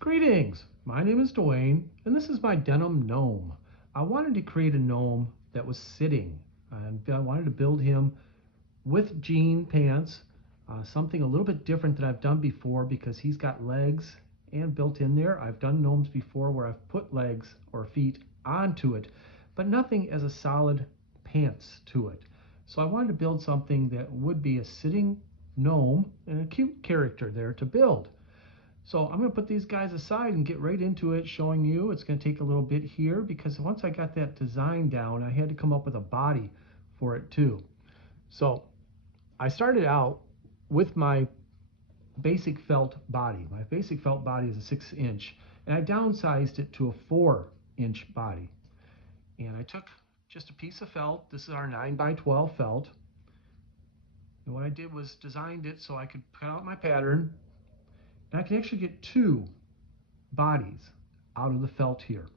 Greetings, my name is Dwayne, and this is my Denim Gnome. I wanted to create a gnome that was sitting, and I wanted to build him with jean pants, something a little bit different than I've done before because he's got legs and built in there. I've done gnomes before where I've put legs or feet onto it, but nothing as a solid pants to it. So I wanted to build something that would be a sitting gnome and a cute character there to build. So I'm going to put these guys aside and get right into it, showing you. It's going to take a little bit here because once I got that design down, I had to come up with a body for it too. So I started out with my basic felt body. My basic felt body is a 6-inch, and I downsized it to a 4-inch body. And I took just a piece of felt. This is our 9x12 felt. And what I did was designed it so I could cut out my pattern, and I can actually get two bodies out of the felt here.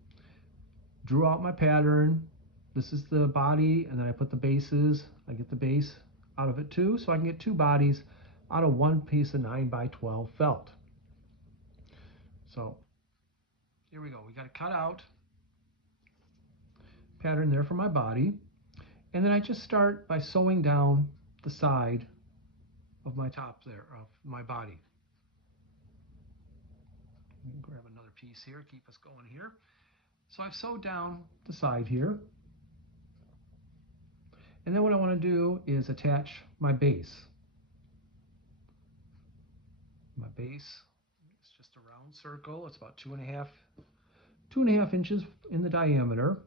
Drew out my pattern. This is the body, and then I put the bases. I get the base out of it too, so I can get two bodies out of one piece of 9x12 felt. So here we go. We got a cut out pattern there for my body, and then I just start by sewing down the side of my top there, of my body. Grab another piece here, keep us going here. So I've sewed down the side here. And then what I want to do is attach my base. My base is just a round circle. It's about 2.5 inches in the diameter.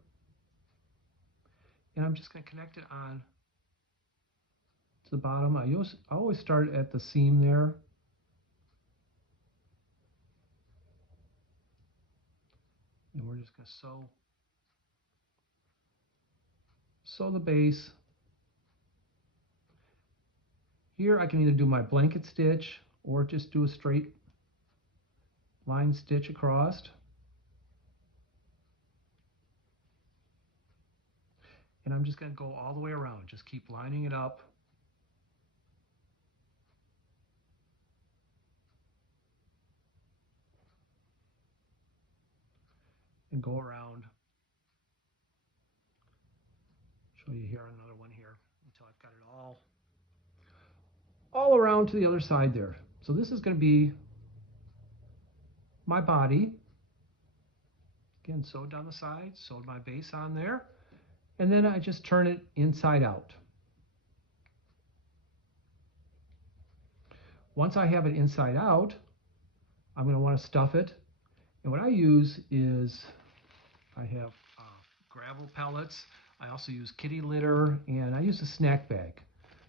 And I'm just going to connect it on to the bottom. I always start at the seam there. And we're just going to sew the base. Here I can either do my blanket stitch or just do a straight line stitch across. And I'm just going to go all the way around. Just keep lining it up. And go around. Show you here another one here until I've got it all around to the other side there. So this is going to be my body. Again, sewed down the side, sewed my base on there, and then I just turn it inside out. Once I have it inside out, I'm going to want to stuff it. And what I use is I have gravel pellets. I also use kitty litter, and I use a snack bag.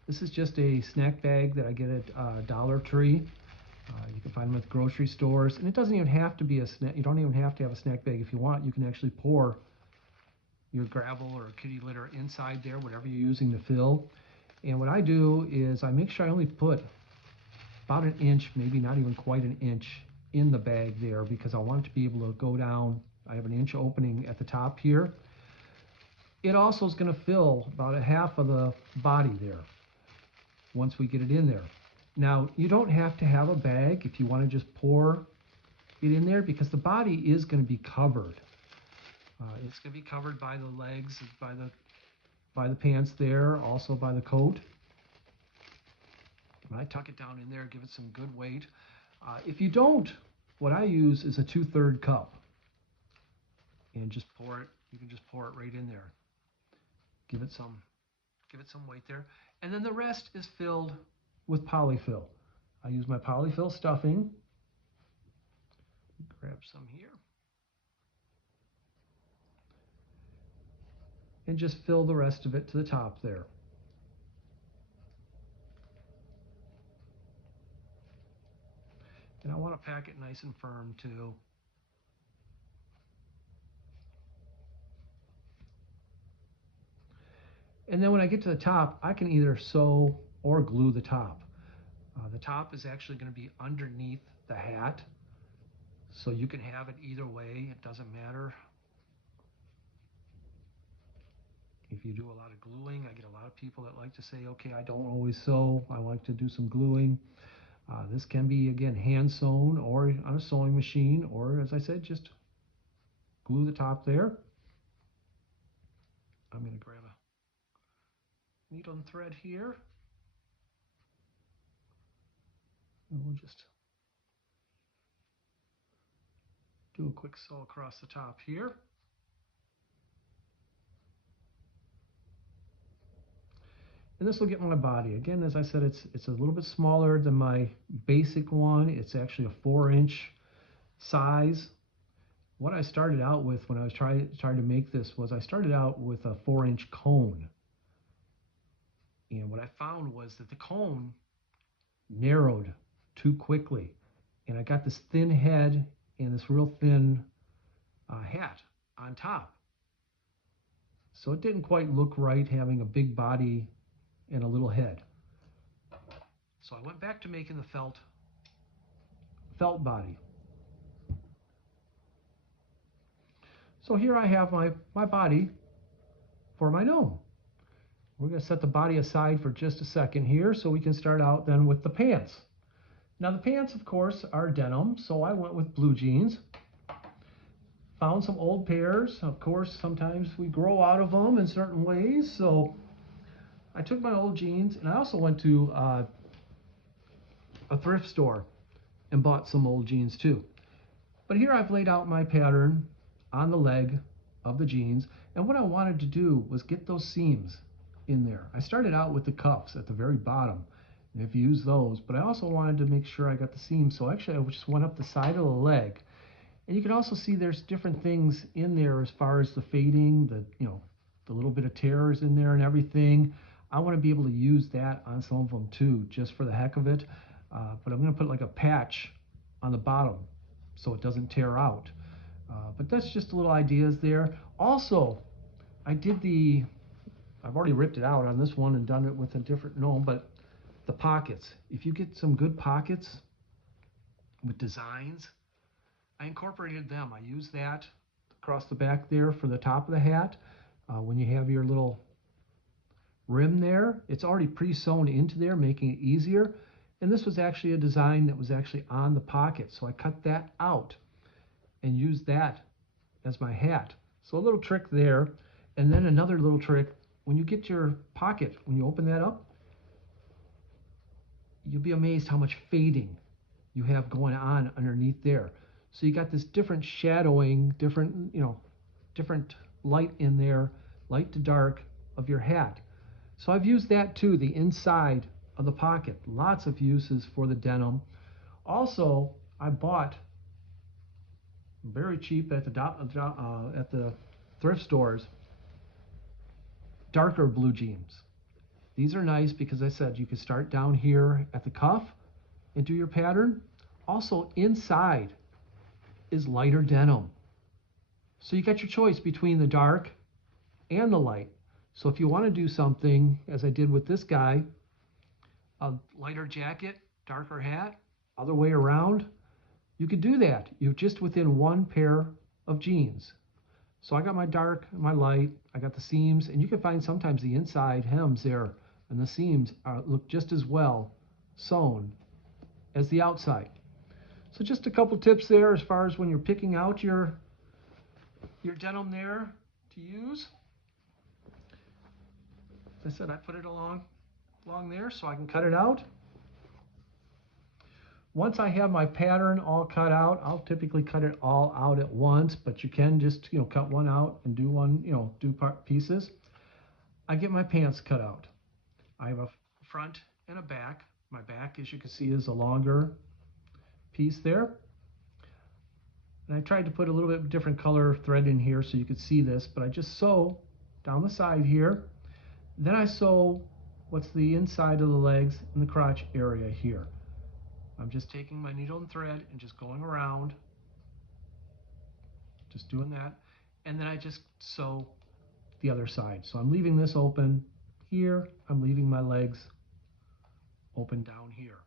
This is just a snack bag that I get at Dollar Tree. You can find them at grocery stores, and it doesn't even have to be a snack. You don't even have to have a snack bag. If you want, you can actually pour your gravel or kitty litter inside there, whatever you're using to fill. And what I do is I make sure I only put about an inch, maybe not even quite an inch, in the bag there because I want it to be able to go down. I have an inch opening at the top here. It also is going to fill about a half of the body there once we get it in there. Now, you don't have to have a bag if you want to just pour it in there because the body is going to be covered. It's going to be covered by the legs, by the pants there, also by the coat. I tuck it down in there, give it some good weight. If you don't, what I use is a 2/3 cup. And just pour it, you can just pour it right in there. Give it some weight there. And then the rest is filled with polyfill. I use my polyfill stuffing. Grab some here. And just fill the rest of it to the top there. And I want to pack it nice and firm too. And then when I get to the top, I can either sew or glue the top. The top is actually going to be underneath the hat, so you can have it either way. It doesn't matter. If you do a lot of gluing, I get a lot of people that like to say, okay, I don't always sew. I like to do some gluing. This can be, again, hand sewn or on a sewing machine, or as I said, just glue the top there. I'm going to grab a needle and thread here, and we'll just do a quick sew across the top here. And this will get my body. Again, as I said, it's a little bit smaller than my basic one. It's actually a 4-inch size. What I started out with when I was trying to make this was I started out with a 4-inch cone. And what I found was that the cone narrowed too quickly. And I got this thin head and this real thin hat on top. So it didn't quite look right having a big body and a little head. So I went back to making the felt body. So here I have my body for my gnome. We're going to set the body aside for just a second here so we can start out then with the pants. Now the pants, of course, are denim, so I went with blue jeans. Found some old pairs. Of course, sometimes we grow out of them in certain ways, so I took my old jeans, and I also went to a thrift store and bought some old jeans too. But here I've laid out my pattern on the leg of the jeans, and what I wanted to do was get those seams in there. I started out with the cuffs at the very bottom, and if you use those, but I also wanted to make sure I got the seams, so actually I just went up the side of the leg. And you can also see there's different things in there as far as the fading, the little bit of tears in there and everything. I want to be able to use that on some of them too, just for the heck of it. But I'm going to put like a patch on the bottom so it doesn't tear out. But that's just a little ideas there. Also, I've already ripped it out on this one and done it with a different gnome, but the pockets. If you get some good pockets with designs, I incorporated them. I used that across the back there for the top of the hat. When you have your little rim there, it's already pre-sewn into there, making it easier. And this was actually a design that was actually on the pocket, so I cut that out and used that as my hat. So a little trick there. And then another little trick, when you get your pocket, when you open that up, you'll be amazed how much fading you have going on underneath there. So you got this different shadowing, different light in there, light to dark of your hat. So I've used that too, the inside of the pocket. Lots of uses for the denim. Also, I bought very cheap at the thrift stores, darker blue jeans. These are nice because I said you can start down here at the cuff and do your pattern. Also inside is lighter denim. So you got your choice between the dark and the light. So if you want to do something, as I did with this guy, a lighter jacket, darker hat, other way around, you could do that. You're just within one pair of jeans. So I got my dark, my light, I got the seams, and you can find sometimes the inside hems there and the seams look just as well sewn as the outside. So just a couple tips there as far as when you're picking out your denim there to use. As I said, I put it along there so I can cut it out. Once I have my pattern all cut out, I'll typically cut it all out at once, but you can just cut one out and do one, do pieces. I get my pants cut out. I have a front and a back. My back, as you can see, is a longer piece there. And I tried to put a little bit different color thread in here so you could see this, but I just sew down the side here. Then I sew what's the inside of the legs and the crotch area here. I'm just taking my needle and thread and just going around, just doing that. And then I just sew the other side. So I'm leaving this open here. I'm leaving my legs open down here.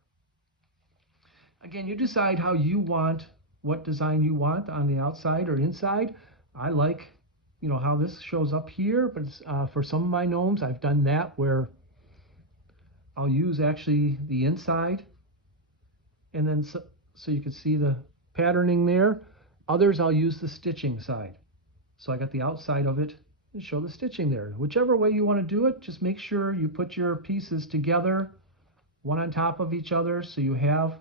Again, you decide how you want, what design you want on the outside or inside. I like, how this shows up here, but for some of my gnomes, I've done that where I'll use actually the inside and then so you can see the patterning there. Others I'll use the stitching side. So I got the outside of it and show the stitching there. Whichever way you want to do it, just make sure you put your pieces together, one on top of each other, so you have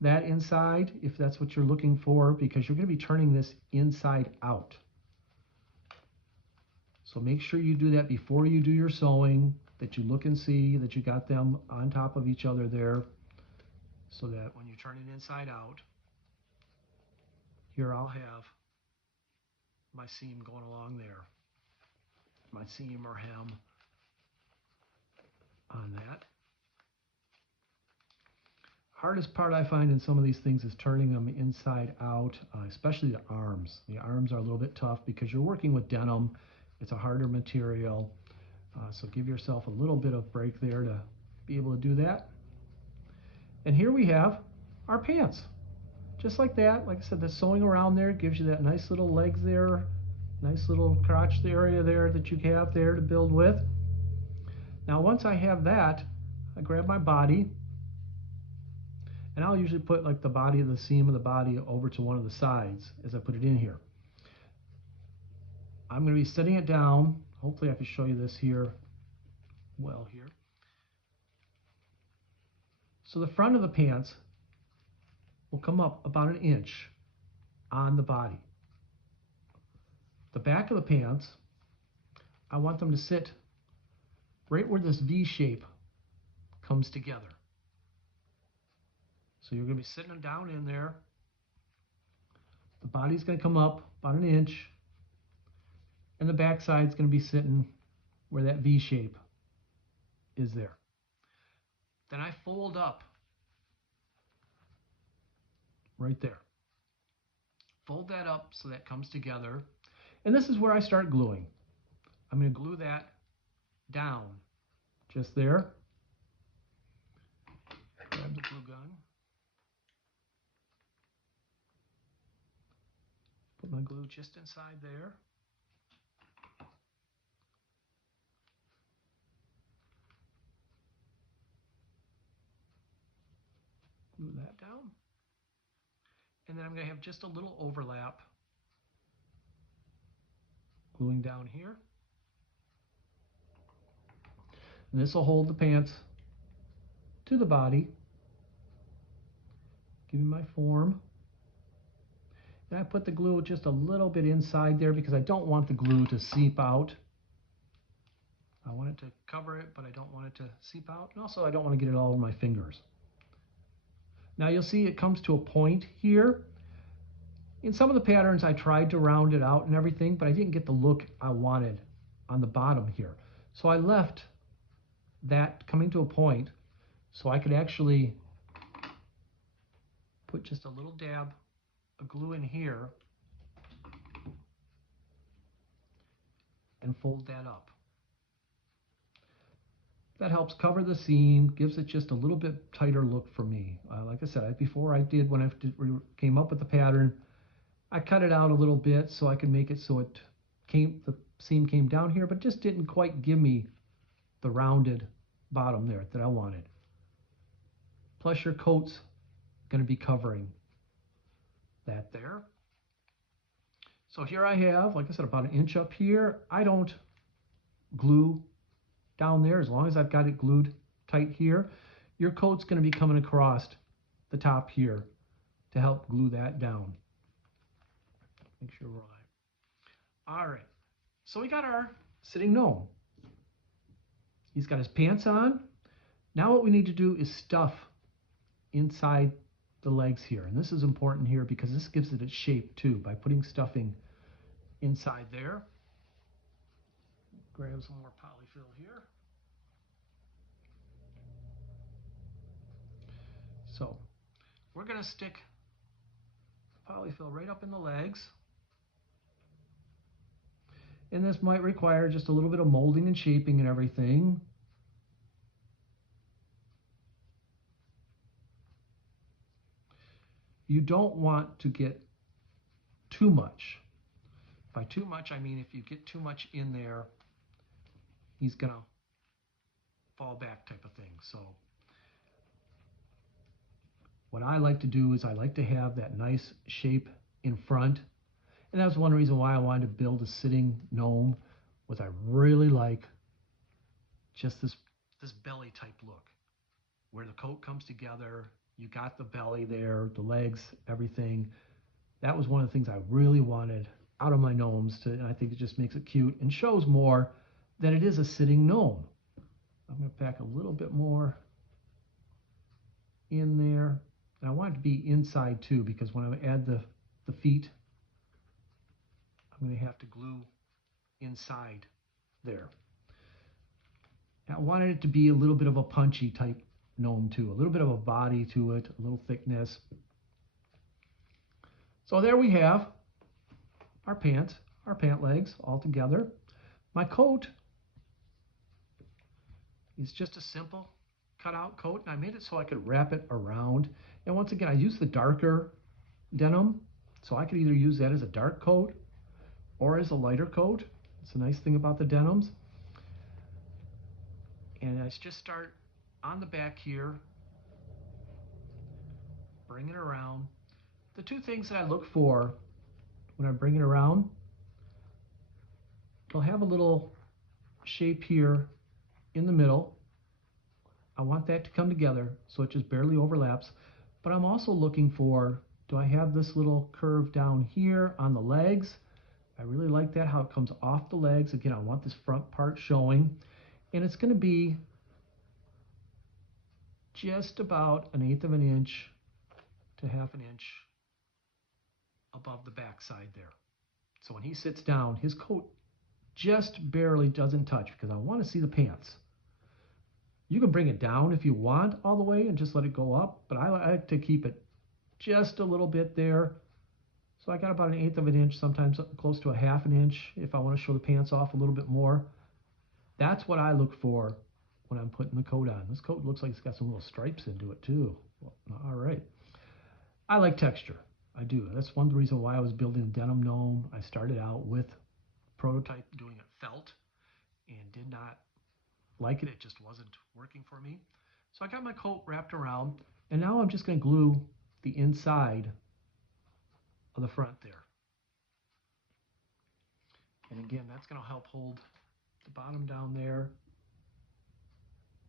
that inside, if that's what you're looking for, because you're going to be turning this inside out. So make sure you do that before you do your sewing, that you look and see that you got them on top of each other there, so that when you turn it inside out, here I'll have my seam going along there, my seam or hem on that. Hardest part I find in some of these things is turning them inside out, especially the arms. The arms are a little bit tough because you're working with denim. It's a harder material, so give yourself a little bit of break there to be able to do that. And here we have our pants. Just like that. Like I said, the sewing around there gives you that nice little legs there, nice little crotch area there that you have there to build with. Now once I have that, I grab my body, and I'll usually put like the body of the seam of the body over to one of the sides as I put it in here. I'm going to be setting it down. Hopefully I can show you this here well here. So the front of the pants will come up about 1 inch on the body. The back of the pants, I want them to sit right where this V shape comes together. So you're going to be sitting them down in there. The body's going to come up about 1 inch, and the back side's going to be sitting where that V shape is there. Then I fold up right there. Fold that up so that comes together. And this is where I start gluing. I'm going to glue that down just there. Grab the glue gun. Put my glue just inside there. Glue that down. And then I'm going to have just a little overlap gluing down here. And this will hold the pants to the body. Give me my form. And I put the glue just a little bit inside there because I don't want the glue to seep out. I want it to cover it, but I don't want it to seep out. And also I don't want to get it all over my fingers. Now you'll see it comes to a point here. In some of the patterns I tried to round it out and everything, but I didn't get the look I wanted on the bottom here. So I left that coming to a point so I could actually put just a little dab of glue in here and fold that up. That helps cover the seam, gives it just a little bit tighter look for me. Like I said, before I did, when I came up with the pattern, I cut it out a little bit so I could make it so the seam came down here, but just didn't quite give me the rounded bottom there that I wanted. Plus your coat's going to be covering that there. So here I have, like I said, about 1 inch up here. I don't glue down there as long as I've got it glued tight here. Your coat's going to be coming across the top here to help glue that down. Make sure we're all right. So we got our sitting gnome. He's got his pants on. Now what we need to do is stuff inside the legs here. And this is important here because this gives it its shape too by putting stuffing inside there. Grab some more polyfill here. So we're going to stick polyfill right up in the legs. And this might require just a little bit of molding and shaping and everything. You don't want to get too much. By too much, I mean if you get too much in there, he's going to fall back type of thing. So What I like to do is I like to have that nice shape in front. And that's one reason why I wanted to build a sitting gnome, was I really like just this belly type look where the coat comes together. You got the belly there, the legs, everything. That was one of the things I really wanted out of my gnomes, and I think it just makes it cute and shows more that it is a sitting gnome. I'm going to pack a little bit more in there. And I want it to be inside too, because when I add the feet, I'm going to have to glue inside there. And I wanted it to be a little bit of a punchy type gnome too, a little bit of a body to it, a little thickness. So there we have our pants, our pant legs all together. My coat is just a simple cutout coat, and I made it so I could wrap it around. And once again, I used the darker denim, so I could either use that as a dark coat or as a lighter coat. It's a nice thing about the denims. And I just start on the back here, bring it around. The two things that I look for when I bring it around, it'll have a little shape here in the middle. I want that to come together so it just barely overlaps. But I'm also looking for, do I have this little curve down here on the legs? I really like that, how it comes off the legs. Again, I want this front part showing. And it's going to be just about 1/8 of an inch to 1/2 an inch above the back side there. So when he sits down, his coat just barely doesn't touch, because I want to see the pants. You can bring it down if you want all the way and just let it go up, but I like to keep it just a little bit there. So I got about 1/8 of an inch, sometimes close to 1/2 an inch if I want to show the pants off a little bit more. That's what I look for when I'm putting the coat on. This coat looks like it's got some little stripes into it too. Well, all right. I like texture. I do. That's one reason why I was building a denim gnome. I started out with prototype doing it felt and did not like it. It just wasn't working for me. So I got my coat wrapped around, and now I'm just going to glue the inside of the front there. And again, that's going to help hold the bottom down there.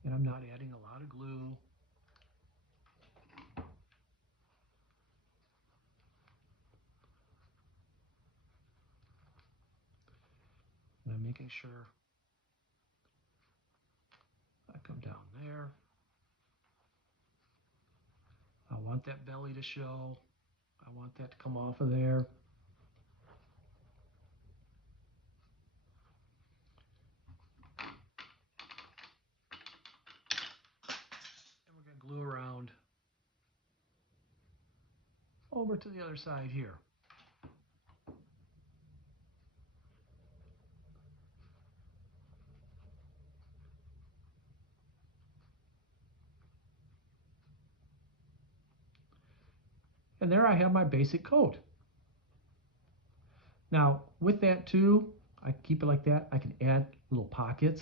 And I'm not adding a lot of glue. And I'm making sure I come down there. I want that belly to show. I want that to come off of there. And we're going to glue around over to the other side here. And there I have my basic coat. Now, with that too, I keep it like that. I can add little pockets.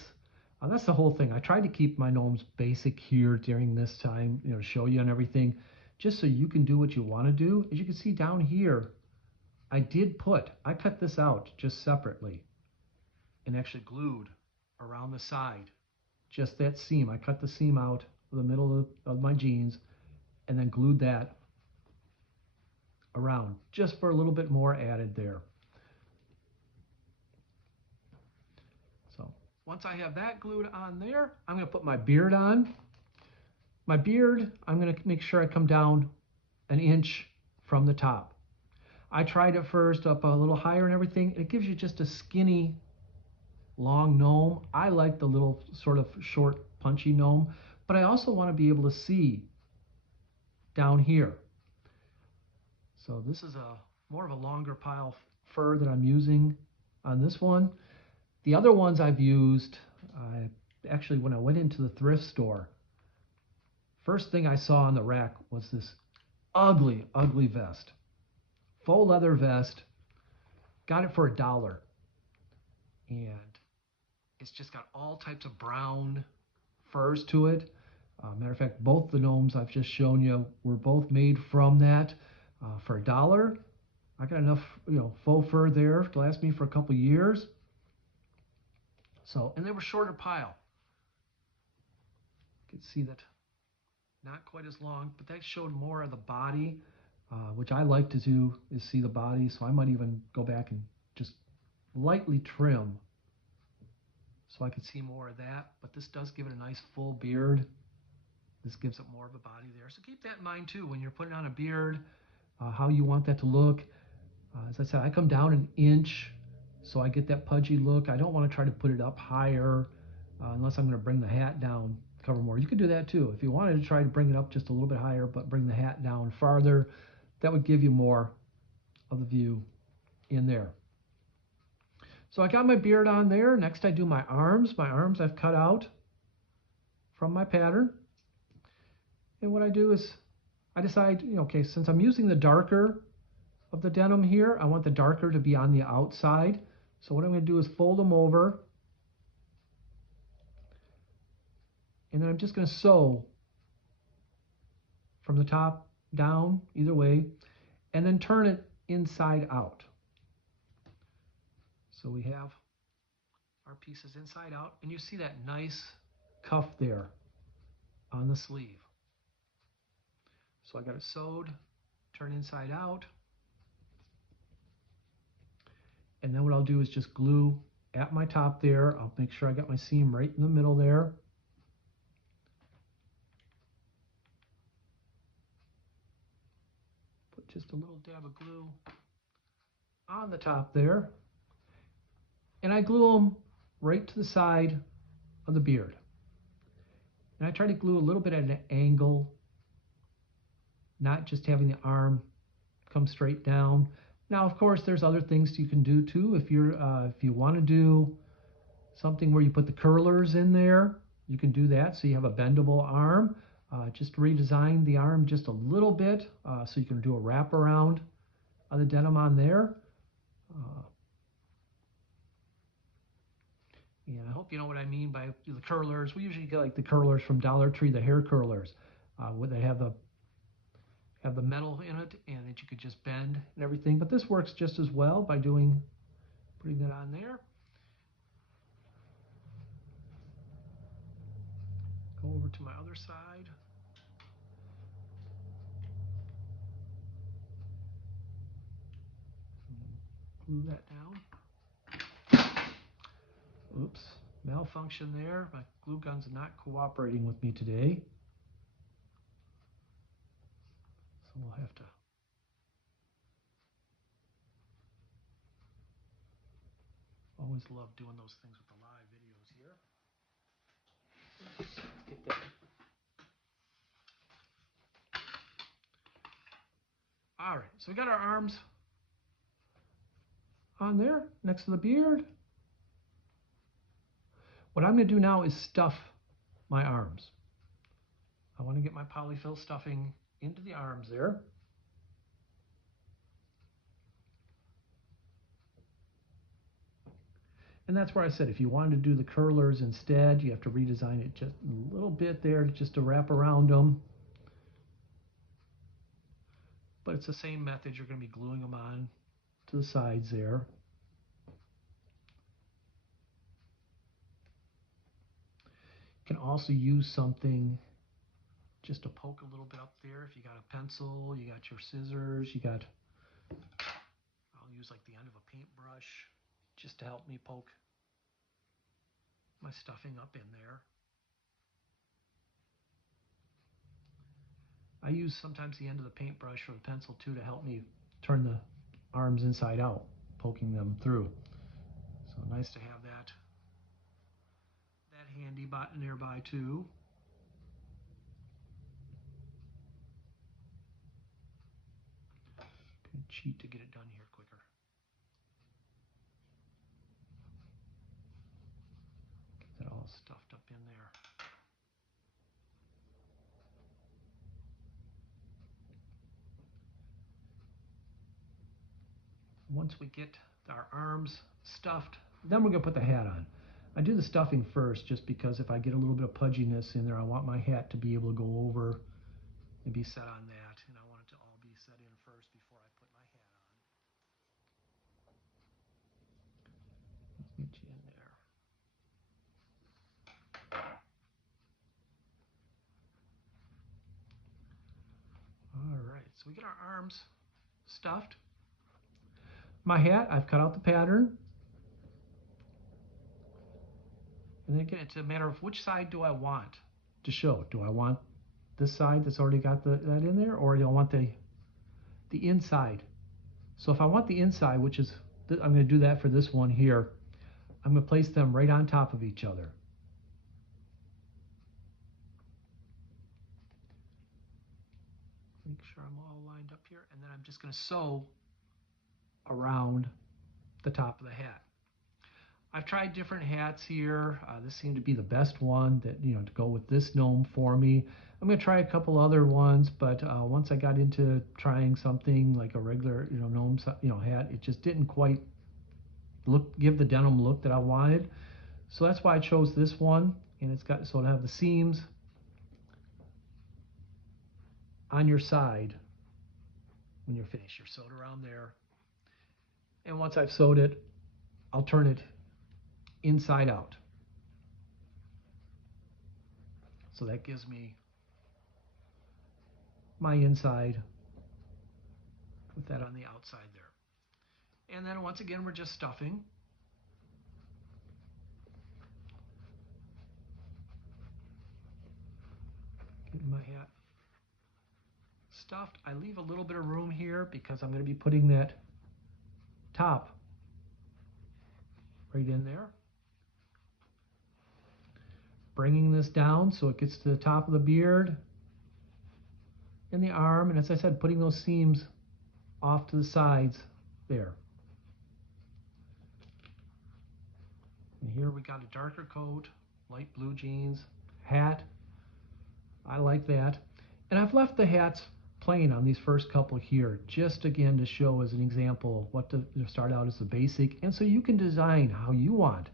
That's the whole thing. I tried to keep my gnomes basic here during this time, to show you and everything, just so you can do what you want to do. As you can see down here, I cut this out just separately and actually glued around the side, just that seam. I cut the seam out of the middle of my jeans and then glued that around just for a little bit more added there. So once I have that glued on there, I'm going to put my beard on. My beard, I'm going to make sure I come down 1 inch from the top. I tried it first up a little higher and everything. It gives you just a skinny, long gnome. I like the little sort of short, punchy gnome, but I also want to be able to see down here. So this is more of a longer pile fur that I'm using on this one. The other ones I've used, actually when I went into the thrift store, first thing I saw on the rack was this ugly, ugly vest. Faux leather vest. Got it for $1. And it's just got all types of brown furs to it. Matter of fact, both the gnomes I've just shown you were both made from that for $1. I got enough, faux fur there to last me for a couple years. So, and they were shorter pile. You can see that not quite as long, but that showed more of the body, which I like to do is see the body. So I might even go back and just lightly trim so I can see more of that. But this does give it a nice full beard. This gives it more of a body there. So keep that in mind too when you're putting on a beard, how you want that to look. As I said, I come down an inch so I get that pudgy look. I don't want to try to put it up higher unless I'm going to bring the hat down, cover more. You could do that too. If you wanted to try to bring it up just a little bit higher but bring the hat down farther, that would give you more of the view in there. So I got my beard on there. Next I do my arms. My arms I've cut out from my pattern. And what I do is I decide, okay, since I'm using the darker of the denim here, I want the darker to be on the outside. So what I'm going to do is fold them over. And then I'm just going to sew from the top down, either way, and then turn it inside out. So we have our pieces inside out, and you see that nice cuff there on the sleeve. So I got it sewed, turn inside out, and then what I'll do is just glue at my top there. I'll make sure I got my seam right in the middle there. Put just a little dab of glue on the top there, and I glue them right to the side of the beard. And I try to glue a little bit at an angle, not just having the arm come straight down. Now, of course, there's other things you can do too. If you want to do something where you put the curlers in there, you can do that. So you have a bendable arm. Just redesign the arm just a little bit so you can do a wraparound of the denim on there. And I hope you know what I mean by the curlers. We usually get like the curlers from Dollar Tree, the hair curlers, where they have the metal in it and that you could just bend and everything. But this works just as well by putting that on there. Go over to my other side. Glue that down. Oops, malfunction there. My glue gun's not cooperating with me today. So we'll have to always love doing those things with the live videos here. Get that. All right, so we got our arms on there next to the beard. What I'm going to do now is stuff my arms. I want to get my polyfill stuffing into the arms there. And that's where I said if you wanted to do the curlers instead, you have to redesign it just a little bit there just to wrap around them. But it's the same method. You're going to be gluing them on to the sides there. You can also use something just to poke a little bit up there. If you got a pencil, you got your scissors, I'll use like the end of a paintbrush just to help me poke my stuffing up in there. I use sometimes the end of the paintbrush or the pencil too to help me turn the arms inside out, poking them through. So nice to have that handy button nearby too. Can cheat to get it done here quicker. Get that all stuffed up in there. Once we get our arms stuffed, then we're going to put the hat on. I do the stuffing first just because if I get a little bit of pudginess in there, I want my hat to be able to go over and be set on that. And I want it to all be set in first before I put my hat on. Let's get you in there. All right, so we get our arms stuffed. My hat, I've cut out the pattern. And then again, it's a matter of which side do I want to show. Do I want this side that's already got that in there, or do I want the inside? So if I want the inside, which is, I'm going to do that for this one here, I'm going to place them right on top of each other. Make sure I'm all lined up here, and then I'm just going to sew around the top of the hat. I've tried different hats here. This seemed to be the best one that, to go with this gnome for me. I'm going to try a couple other ones, but once I got into trying something like a regular, gnome, hat, it just didn't quite give the denim look that I wanted. So that's why I chose this one, and it's got, so it'll have the seams on your side when you're finished. You're sewed around there. And once I've sewed it, I'll turn it inside out. So that gives me my inside. Put that on the outside there. And then once again, we're just stuffing. Getting my hat stuffed. I leave a little bit of room here because I'm going to be putting that top right in there. Bringing this down so it gets to the top of the beard and the arm, and as I said, putting those seams off to the sides there. And here we got a darker coat, light blue jeans, hat. I like that. And I've left the hats plain on these first couple here, just again to show as an example what to start out as the basic, and so you can design how you want.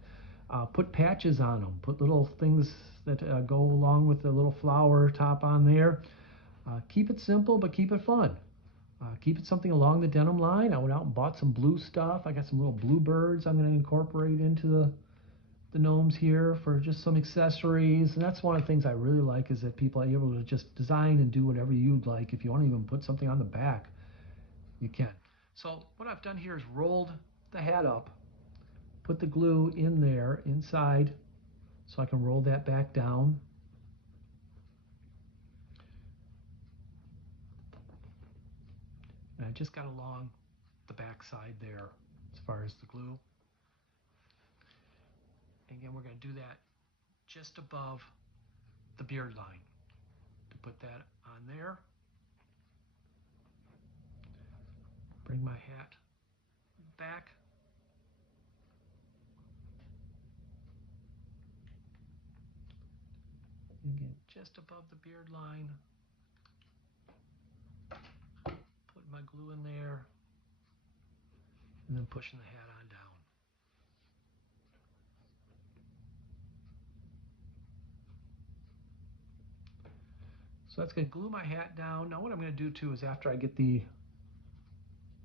Put patches on them, put little things that go along with the little flower top on there. Keep it simple, but keep it fun. Keep it something along the denim line. I went out and bought some blue stuff. I got some little bluebirds I'm going to incorporate into the gnomes here for just some accessories. And that's one of the things I really like, is that people are able to just design and do whatever you'd like. If you want to even put something on the back, you can. So what I've done here is rolled the hat up, put the glue in there inside so I can roll that back down. And I just got along the back side there as far as the glue. And again, we're going to do that just above the beard line. To put that on there. Bring my hat back. Again, just above the beard line. Put my glue in there. And then pushing the hat on down. So that's going to glue my hat down. Now what I'm going to do too is, after I get the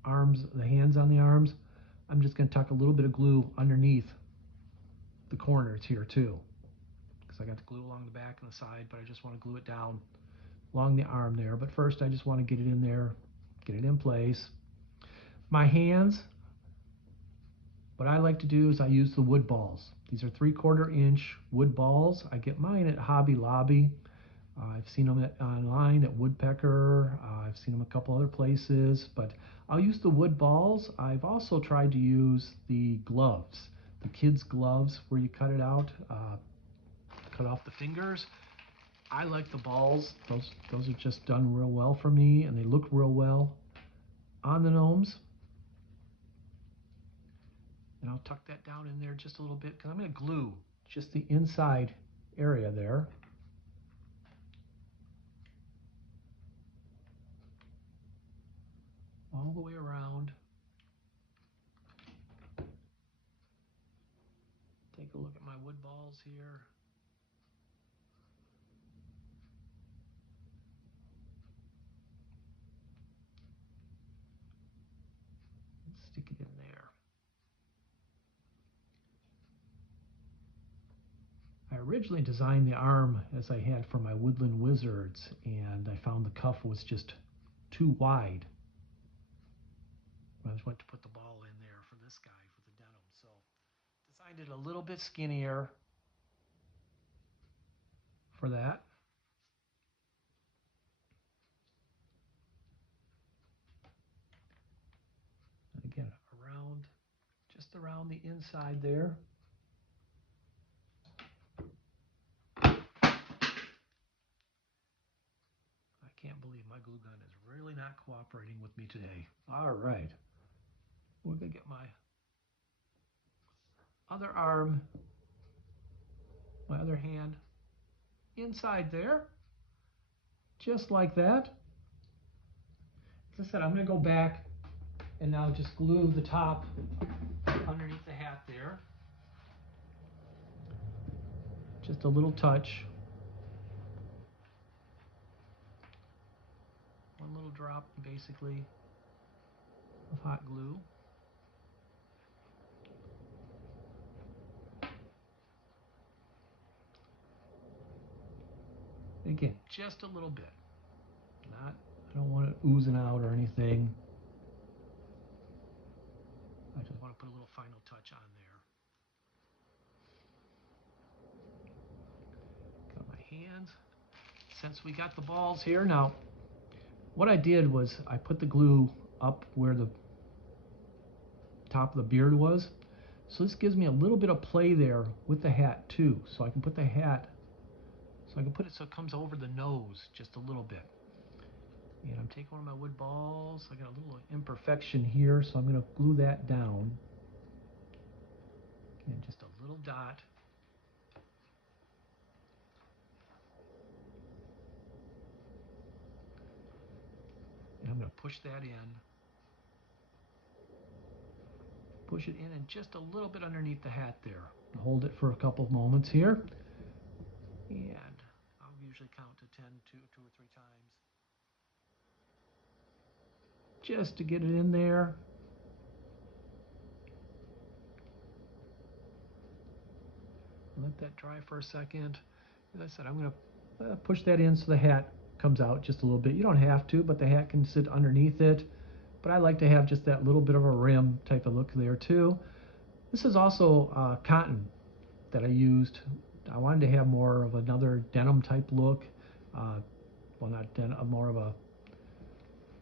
arms, the hands on the arms, I'm just going to tuck a little bit of glue underneath the corners here too. Because I got the glue along the back and the side, but I just want to glue it down along the arm there. But first I just want to get it in there, get it in place. My hands, what I like to do is I use the wood balls. These are 3/4 inch wood balls. I get mine at Hobby Lobby. I've seen them online at Woodpecker. I've seen them a couple other places, but I'll use the wood balls. I've also tried to use the gloves, the kids' gloves where you cut it out, cut off the fingers. I like the balls. Those are just done real well for me, and they look real well on the gnomes. And I'll tuck that down in there just a little bit because I'm going to glue just the inside area there. All the way around. Take a look at my wood wood balls here. Stick it in there. I originally designed the arm as I had for my woodland wizards, and I found the cuff was just too wide. I just went to put the ball in there for this guy, for the denim. So designed it a little bit skinnier for that. And again, around, just around the inside there. I can't believe my glue gun is really not cooperating with me today. All right. We're going to get my other arm, my other hand inside there, just like that. As I said, I'm going to go back and now just glue the top underneath the hat there. Just a little touch. One little drop, basically, of hot glue. Again, just a little bit. I don't want it oozing out or anything. I just want to put a little final touch on there. Got my hands. Since we got the balls here, now what I did was I put the glue up where the top of the beard was. So this gives me a little bit of play there with the hat too. So I can put the hat, so I can put it so it comes over the nose just a little bit. And I'm taking one of my wood balls. I got a little imperfection here, so I'm going to glue that down. And just a little dot. And I'm going to push that in. Push it in and just a little bit underneath the hat there. Hold it for a couple of moments here. And I'll usually count to 10, two or three times. Just to get it in there. Let that dry for a second. As I said, I'm going to push that in so the hat comes out just a little bit. You don't have to, but the hat can sit underneath it. But I like to have just that little bit of a rim type of look there too. This is also cotton that I used. I wanted to have more of another denim type look. Well, not denim, more of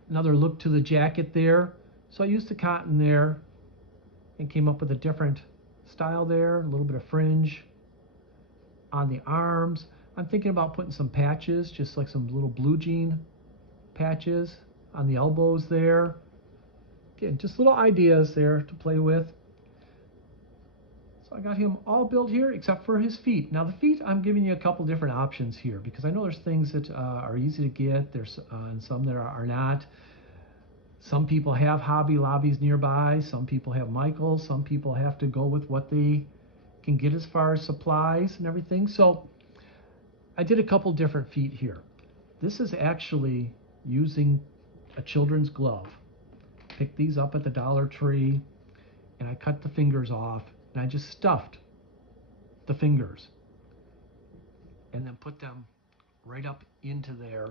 another look to the jacket there. So I used the cotton there and came up with a different style there, a little bit of fringe on the arms. I'm thinking about putting some patches, just like some little blue jean patches on the elbows there. Again, just little ideas there to play with. So I got him all built here except for his feet. Now the feet, I'm giving you a couple different options here because I know there's things that are easy to get. There's and some that are not. Some people have Hobby Lobbies nearby. Some people have Michael's. Some people have to go with what they can get as far as supplies and everything. So I did a couple different feet here. This is actually using a children's glove. Picked these up at the Dollar Tree and I cut the fingers off and I just stuffed the fingers and then put them right up into there.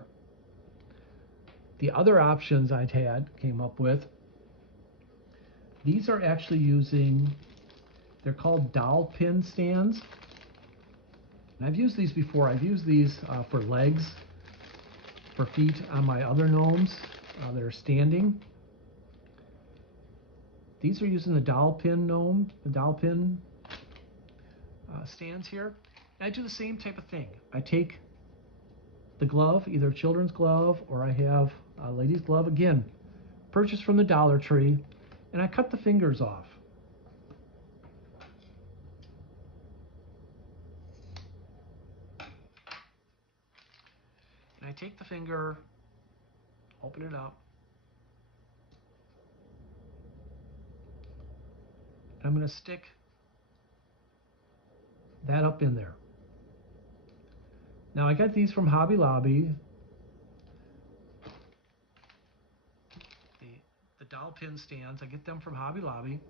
The other options I'd came up with, these are actually using, they're called dowel pin stands. And I've used these before. I've used these for legs, for feet on my other gnomes that are standing. These are using the dowel pin stands here. And I do the same type of thing. I take the glove, either a children's glove or I have a lady's glove, again, purchased from the Dollar Tree, and I cut the fingers off. And I take the finger, open it up, and I'm going to stick that up in there. Now I got these from Hobby Lobby. The dowel pin stands, I get them from Hobby Lobby.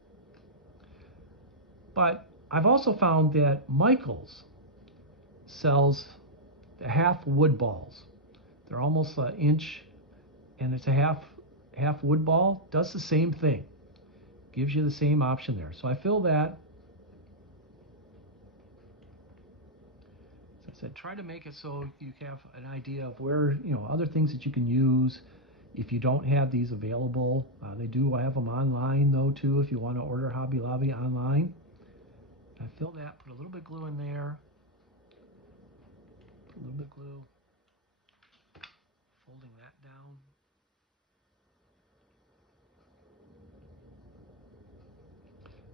But I've also found that Michaels sells the half wood balls. They're almost an inch, and it's a half wood ball. Does the same thing. Gives you the same option there. So I fill that. As I said, try to make it so you have an idea of where, other things that you can use if you don't have these available. They do have them online though too if you want to order Hobby Lobby online. I fill that, put a little bit glue in there, put a little bit glue, folding that down.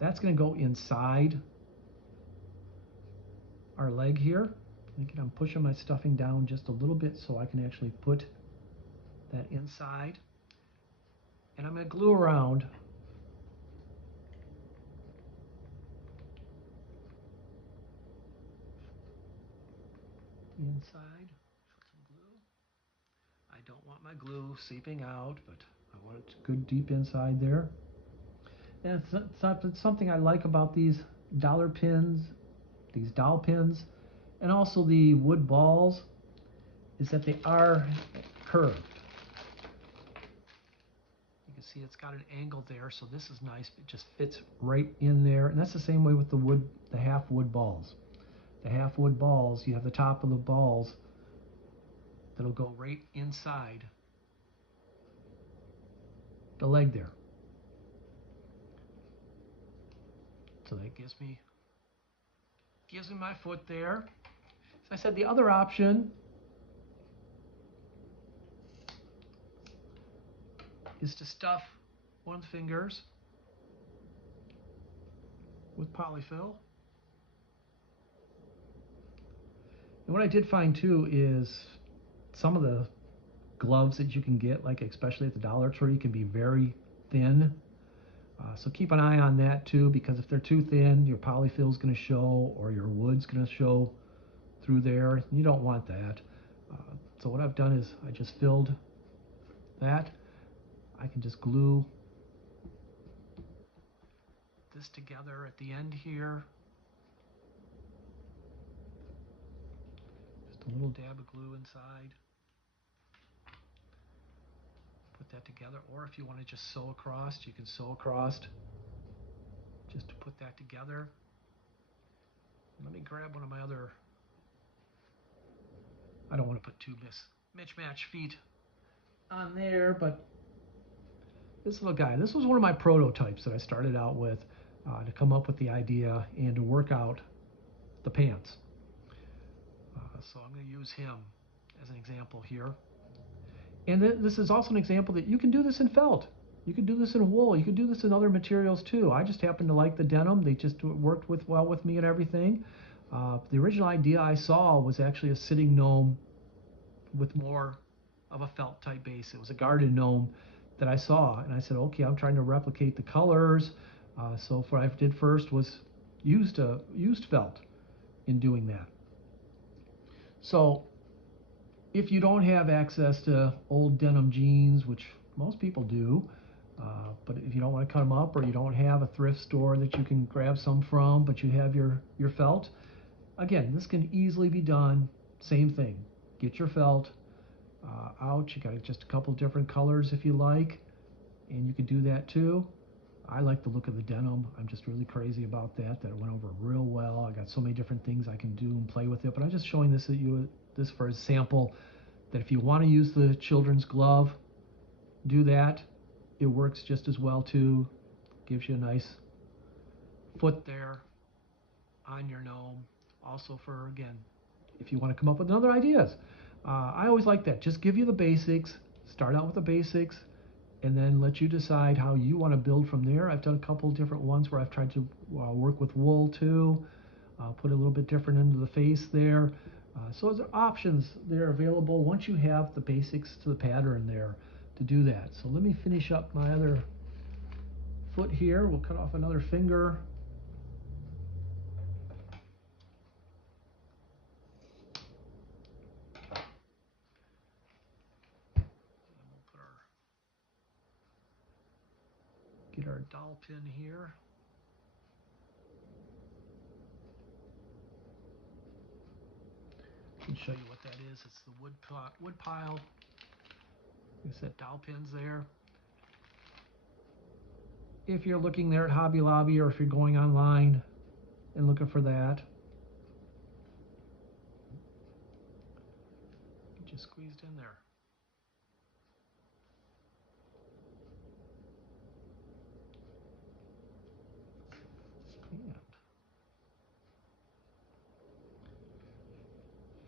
That's going to go inside our leg here. Again, I'm pushing my stuffing down just a little bit so I can actually put that inside. And I'm going to glue around the inside. Put some glue. I don't want my glue seeping out, but I want it good deep inside there. And it's something I like about these dollar pins, these dowel pins, and also the wood balls, is that they are curved. You can see it's got an angle there, so this is nice. It just fits right in there, and that's the same way with the half wood balls. The half wood balls, you have the top of the balls that'll go right inside the leg there. So that gives me my foot there. As I said, the other option is to stuff one's fingers with polyfill. And what I did find too is some of the gloves that you can get, like especially at the Dollar Tree, can be very thin. So keep an eye on that too, because if they're too thin, your polyfill is going to show or your wood's going to show through there. You don't want that. So what I've done is I just filled that. I can just glue this together at the end here. Just a little dab of glue inside. Put that together, or if you want to just sew across, you can sew across just to put that together. Let me grab one of my other, I don't want to put two mismatched feet on there, but this little guy, this was one of my prototypes that I started out with to come up with the idea and to work out the pants. So I'm going to use him as an example here. And this is also an example that you can do this in felt. You can do this in wool. You can do this in other materials too. I just happen to like the denim. They just worked well with me and everything. The original idea I saw was actually a sitting gnome with more of a felt type base. It was a garden gnome that I saw, and I said, okay, I'm trying to replicate the colors. So what I did first was used felt in doing that. So if you don't have access to old denim jeans, which most people do, but if you don't want to cut them up, or you don't have a thrift store that you can grab some from, but you have your felt, again, this can easily be done. Same thing. Get your felt out. You got just a couple different colors if you like, and you can do that too. I like the look of the denim. I'm just really crazy about that. That went over real well. I got so many different things I can do and play with it, but I'm just showing this for a sample, that if you want to use the children's glove, do that. It works just as well too. Gives you a nice foot there on your gnome. Also for, again, if you want to come up with other ideas. I always like that. Just give you the basics. Start out with the basics, and then let you decide how you want to build from there. I've done a couple of different ones where I've tried to work with wool too. Put a little bit different into the face there. So there are options there available once you have the basics to the pattern there to do that. So let me finish up my other foot here. We'll cut off another finger. Get our dowel pin here. I can show you what that is. It's the wood pile. You set dowel pins there. If you're looking there at Hobby Lobby, or if you're going online and looking for that, it just squeezed in there. And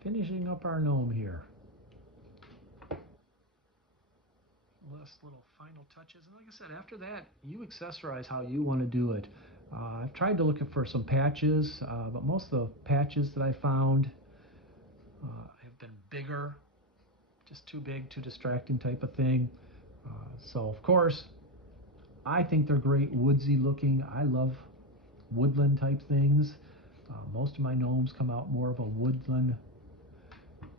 finishing up our gnome here. Last little final touches, and like I said, after that you accessorize how you want to do it. I've tried to look for some patches, but most of the patches that I found have been bigger, just too big, too distracting type of thing. So of course I think they're great woodsy looking. I love woodland type things. Most of my gnomes come out more of a woodland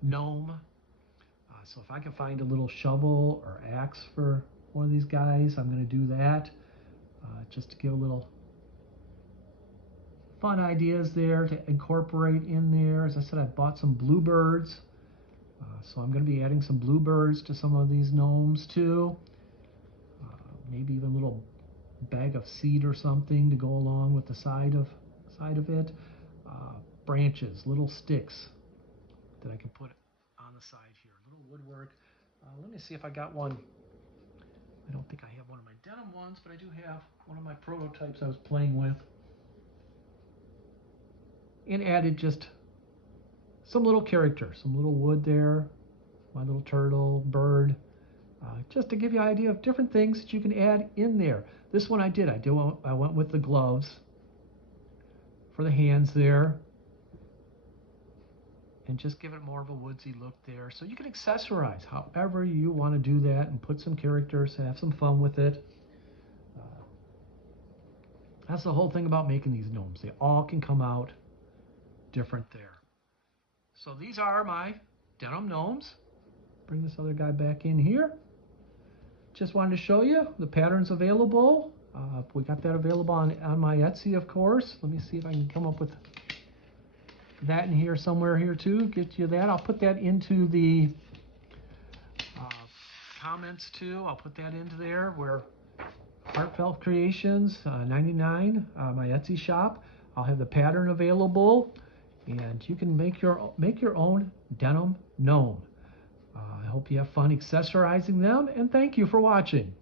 gnome. So if I can find a little shovel or axe for one of these guys, I'm going to do that, just to give a little fun ideas there to incorporate in there. As I said, I bought some bluebirds, so I'm going to be adding some bluebirds to some of these gnomes too. Maybe even a little bag of seed or something to go along with the side of it. Branches, little sticks that I can put on the side here. Little woodwork. Let me see if I got one. I don't think I have one of my denim ones, but I do have one of my prototypes I was playing with. And added just some little character, some little wood there, my little turtle, bird, just to give you an idea of different things that you can add in there. This one I went with the gloves for the hands there, and just give it more of a woodsy look there. So you can accessorize however you want to do that and put some characters, have some fun with it. That's the whole thing about making these gnomes. They all can come out different there. So these are my denim gnomes. Bring this other guy back in here. Just wanted to show you the patterns available. We got that available on my Etsy, of course. Let me see if I can come up with that in here somewhere here too. Get you that. I'll put that into the comments too. I'll put that into there where Heartfelt Creations 99, my Etsy shop. I'll have the pattern available, and you can make your own denim gnome. I hope you have fun accessorizing them, and thank you for watching.